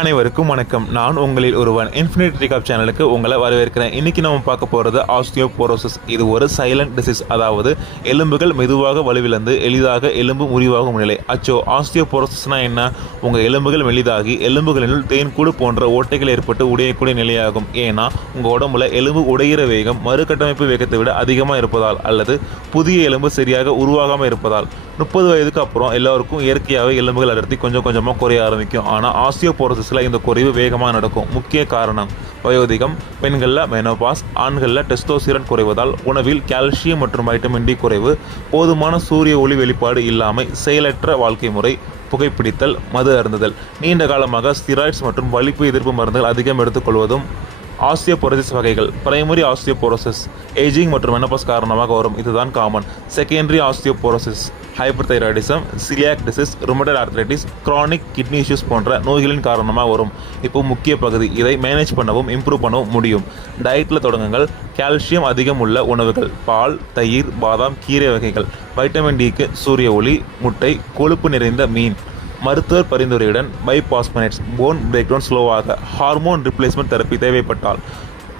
அனைவருக்கும் வணக்கம். நான் உங்களில் ஒருவன். இன்ஃபினிட் ரீகாப் சேனலுக்கு உங்களை வரவேற்கிறேன். இன்னைக்கு நம்ம பார்க்க போகிறது ஆஸ்டியோபோரோசிஸ். இது ஒரு சைலண்ட் டிசீஸ், அதாவது எலும்புகள் மெதுவாக வலுவிழந்து எளிதாக எலும்பு முறிவாகும் நிலை. ஆஸ்டியோபோரோசிஸ்னா என்ன? உங்கள் எலும்புகள் மெலிதாகி எலும்புகளினுள் தேன்கூடு போன்ற ஓட்டைகள் ஏற்பட்டு உடையக்கூடிய நிலையாகும். ஏன்னா உங்கள் உடம்புல எலும்பு உடைகிற வேகம் மறுகட்டமைப்பு வேகத்தை விட அதிகமாக இருப்பதால், அல்லது புதிய எலும்பு சரியாக உருவாகாமல் இருப்பதால். 30 வயதுக்கு அப்புறம் எல்லாருக்கும் இயற்கையாகவே எலும்புகள் அடர்த்தி கொஞ்சம் கொஞ்சமாக குறைய ஆரம்பிக்கும். ஆனால் ஆஸ்டியோபோரோசிஸில் இந்த குறைவு வேகமாக நடக்கும். முக்கிய காரணம் வயோதிகம், பெண்களில் மெனோபாஸ், ஆண்களில் டெஸ்டோஸ்டிரான் குறைவதால், உணவில் கால்சியம் மற்றும் வைட்டமின் டி குறைவு, போதுமான சூரிய ஒளி வெளிப்பாடு இல்லாமை, செயலற்ற வாழ்க்கை முறை, புகைப்பிடித்தல், மது அருந்துதல், நீண்ட காலமாக ஸ்டிராய்ட்ஸ் மற்றும் வலிப்பு எதிர்ப்பு மருந்துகள் அதிகம் எடுத்துக்கொள்வதும். ஆஸ்டியோபோரோசிஸ் வகைகள்: பிரைமரி ஆஸ்டியோபோரோசிஸ் ஏஜிங் மற்றும் மெனோபாஸ் காரணமாக வரும், இதுதான் common. Secondary osteoporosis hyperthyroidism, celiac disease, rheumatoid arthritis, chronic kidney issues போன்ற நோய்களின் காரணமாக வரும். இப்போ முக்கிய பகுதி, இதை மேனேஜ் பண்ணவும் இம்ப்ரூவ் பண்ணவும் முடியும். டயட்டில் தொடங்குங்கள். கால்சியம் அதிகம் உள்ள உணவுகள்: பால், தயிர், பாதாம், கீரை வகைகள். வைட்டமின் டிக்கு சூரிய ஒளி, முட்டை, கொழுப்பு நிறைந்த மீன். மருத்துவர் பரிந்துரையுடன் பைபாஸ்பனேட்ஸ், போன் பிரேக்டவுன் ஸ்லோவாக. ஹார்மோன் ரிப்ளேஸ்மெண்ட் தெரப்பி தேவைப்பட்டால்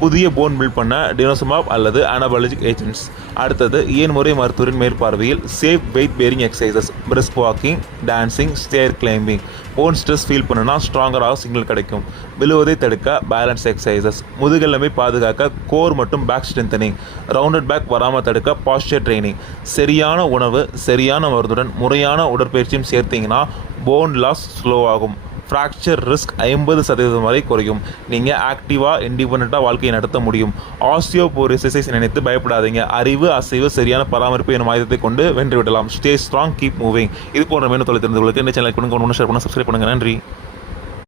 புதிய போன் பில்ட் பண்ண டினோசமாப் அல்லது அனபாலஜிக் ஏஜென்ட்ஸ். அடுத்தது இயன்முறை மருத்துவரின் மேற்பார்வையில் safe weight bearing exercises, brisk walking, dancing, stair climbing. Bone stress feel பண்ணுனா ஸ்ட்ராங்கராக சிக்னல் கிடைக்கும். விழுவதை தடுக்க பேலன்ஸ் எக்ஸசைசஸ். முதுகெலும்பை பாதுகாக்க கோர் மற்றும் பேக் ஸ்ட்ரென்தனிங். ரவுண்டட் பேக் வராமல் தடுக்க பாஸ்டர் ட்ரைனிங். சரியான உணவு, சரியான மருந்துடன் முறையான உடற்பயிற்சியும் சேர்த்தீங்கன்னா போன் லாஸ் ஸ்லோ ஆகும். ஃப்ராக்சர் ரிஸ்க் 50% வரை குறையும். நீங்கள் ஆக்டிவாக இண்டிபெண்ட்டாக வாழ்க்கையை நடத்த முடியும். ஆஸ்டியோபோரோசிஸை நினைத்து பயப்படாதீங்க. அறிவு, அசைவு, சரியான பராமரிப்பு எனும் ஆயுதத்தை கொண்டு வென்றுவிடலாம். Stay strong, keep moving. இது போன்ற மேலும் தொலைத்திருந்தவர்களுக்கு இந்த சேனலை கொடுங்க, ஷேர் பண்ண, சப்ஸ்கிரைப் பண்ணுங்கள். நன்றி.